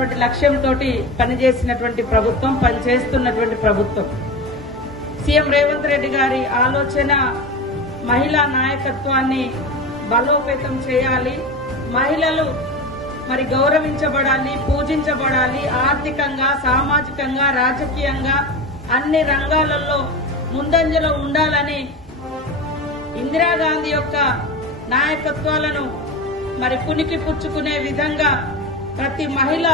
అనేటువంటి లక్ష్యంతో పనిచేసినటువంటి ప్రభుత్వం, పనిచేస్తున్నటువంటి ప్రభుత్వం. సీఎం రేవంత్ రెడ్డి గారి ఆలోచన మహిళా నాయకత్వాన్ని బలోపేతం చేయాలి, మహిళలు మరి గౌరవించబడాలి, పూజించబడాలి, ఆర్థికంగా, సామాజికంగా, రాజకీయంగా అన్ని రంగాలలో ముందంజలో ఉండాలని ఇందిరాగాంధీ యొక్క నాయకత్వాలను మరి పుణికి పుచ్చుకునే విధంగా ప్రతి మహిళ